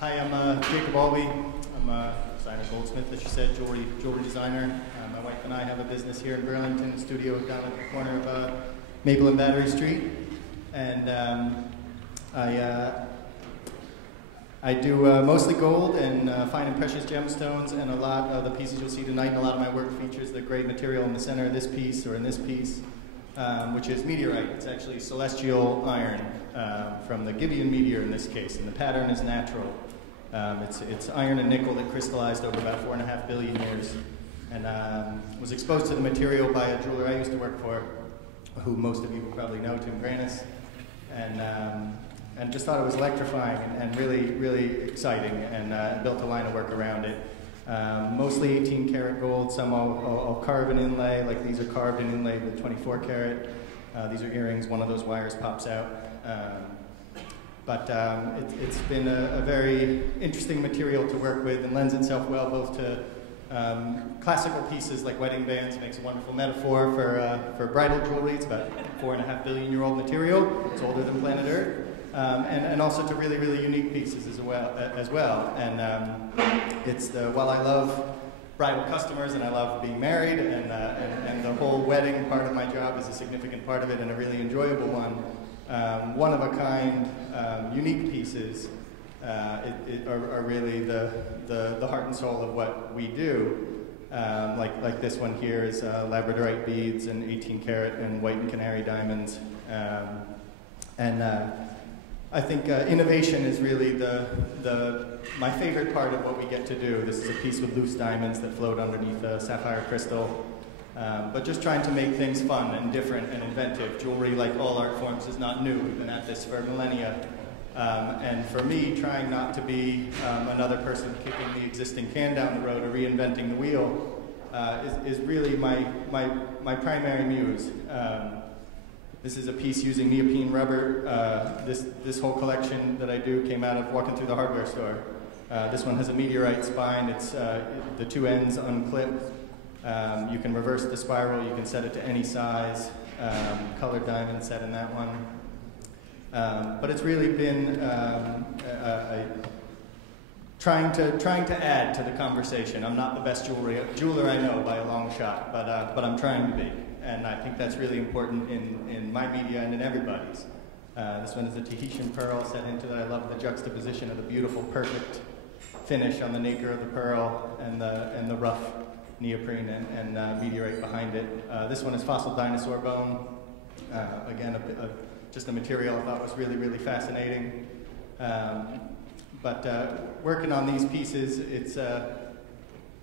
Hi, I'm Jacob Albee. I'm a designer goldsmith, as you said, jewelry designer. My wife and I have a business here in Burlington, a studio down at the corner of Maple and Battery Street. And I do mostly gold and fine and precious gemstones, and a lot of the pieces you'll see tonight, and a lot of my work features the gray material in the center of this piece, or in this piece, which is meteorite. It's actually celestial iron from the Gibeon meteor in this case, and the pattern is natural. It's iron and nickel that crystallized over about 4.5 billion years, and was exposed to the material by a jeweler I used to work for, who most of you will probably know, Tim Granis, and just thought it was electrifying and really exciting, and built a line of work around it. Mostly 18 karat gold, some I'll carve and inlay, like these are carved and inlaid with 24 karat. These are earrings, one of those wires pops out. It's been a very interesting material to work with, and lends itself well both to classical pieces like wedding bands. Makes a wonderful metaphor for bridal jewelry. It's about 4.5 billion year old material. It's older than planet Earth. And also to really unique pieces as well. And while I love bridal customers and I love being married, and the whole wedding part of my job is a significant part of it and a really enjoyable one. One of a kind, unique pieces are really the heart and soul of what we do. Like this one here is labradorite beads and 18 karat and white and canary diamonds. I think innovation is really my favorite part of what we get to do. This is a piece with loose diamonds that float underneath a sapphire crystal. But just trying to make things fun and different and inventive. Jewelry, like all art forms, is not new. We've been at this for millennia. And for me, trying not to be another person kicking the existing can down the road or reinventing the wheel is really my primary muse. This is a piece using neoprene rubber. This whole collection that I do came out of walking through the hardware store. This one has a meteorite spine. It's the two ends unclipped. You can reverse the spiral. You can set it to any size. Colored diamond set in that one. But it's really been trying to add to the conversation. I'm not the best jeweler I know by a long shot, but I'm trying to be. And I think that's really important in my media and in everybody's. This one is a Tahitian pearl set into that. I love the juxtaposition of the beautiful, perfect finish on the nacre of the pearl and the rough neoprene and meteorite behind it. This one is fossil dinosaur bone. Again, just a material I thought was really fascinating. Working on these pieces,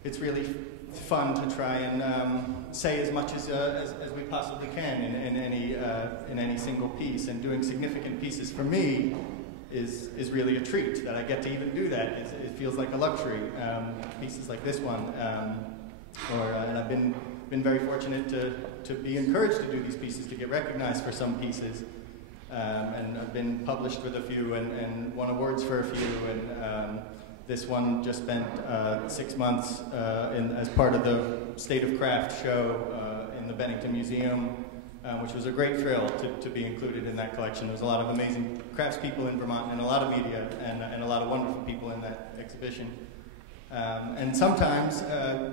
it's really fun to try and say as much as we possibly can in any single piece. And doing significant pieces for me is really a treat that I get to even do that. It feels like a luxury. Pieces like this one, and I've been very fortunate to be encouraged to do these pieces, to get recognized for some pieces. And I've been published with a few and won awards for a few. And this one just spent 6 months as part of the State of Craft show in the Bennington Museum, which was a great thrill to be included in that collection. There was a lot of amazing craftspeople in Vermont and a lot of media and a lot of wonderful people in that exhibition. And sometimes,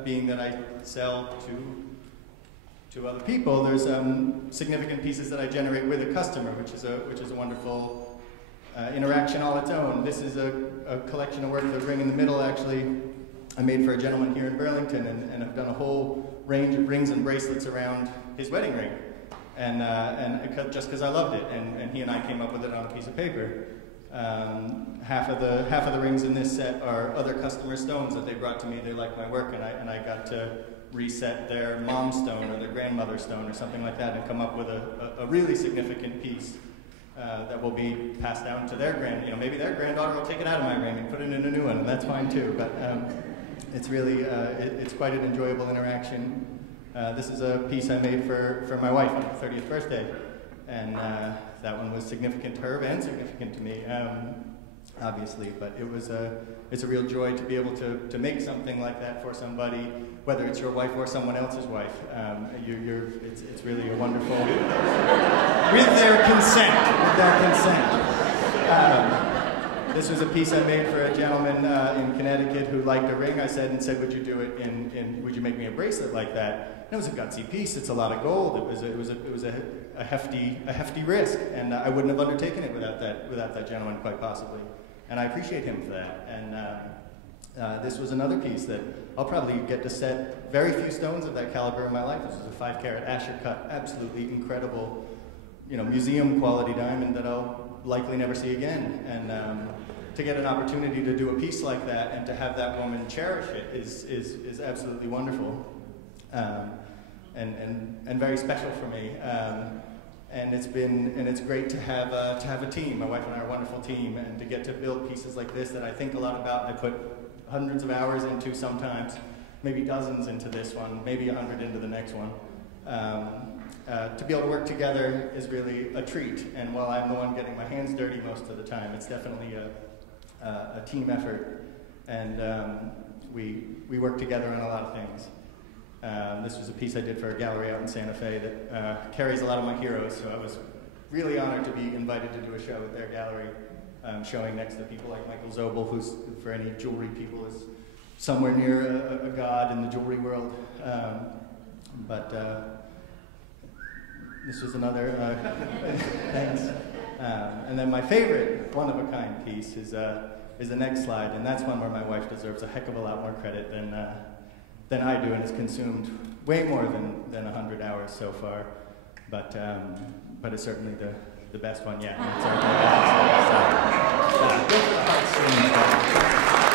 being that I sell to other people, there's significant pieces that I generate with a customer, which is a wonderful interaction all its own. This is a collection of work. The ring in the middle, actually, I made for a gentleman here in Burlington, and I've done a whole range of rings and bracelets around his wedding ring, and just because I loved it, and he and I came up with it on a piece of paper. Half of the rings in this set are other customer stones that they brought to me. They liked my work, and I got to reset their mom's stone or their grandmother's stone or something like that, and come up with a really significant piece that will be passed down to their maybe their granddaughter will take it out of my ring and put it in a new one, and that's fine too. But it's really it's quite an enjoyable interaction. This is a piece I made for my wife on her 30th birthday, and that one was significant to her and significant to me, obviously. But it's a real joy to be able to make something like that for somebody, whether it's your wife or someone else's wife. It's really a wonderful, with their consent. This was a piece I made for a gentleman in Connecticut who liked a ring. I said, would you do it would you make me a bracelet like that? And it was a gutsy piece. It's a lot of gold. It was a hefty risk, and I wouldn't have undertaken it without that gentleman, quite possibly. And I appreciate him for that. And this was another piece that I'll probably get to set very few stones of that caliber in my life. This was a 5-carat Asher cut, absolutely incredible, museum quality diamond that I'll likely never see again. And to get an opportunity to do a piece like that and to have that woman cherish it is absolutely wonderful, and very special for me. And it's great to have a team. My wife and I are a wonderful team, and to get to build pieces like this that I think a lot about. I put hundreds of hours into sometimes, maybe dozens into this one, maybe 100 into the next one. To be able to work together is really a treat, and while I'm the one getting my hands dirty most of the time, it's definitely a team effort, and we work together on a lot of things. This was a piece I did for a gallery out in Santa Fe that carries a lot of my heroes, so I was really honored to be invited to do a show at their gallery, showing next to people like Michael Zobel, who's, for any jewelry people, is somewhere near a god in the jewelry world. This was another, thanks. And then my favorite one-of-a-kind piece is the next slide, and that's one where my wife deserves a heck of a lot more credit than I do, and it's consumed way more than 100 hours so far. But it's certainly the best one yet. It's certainly the best. So, good for the heartstrings.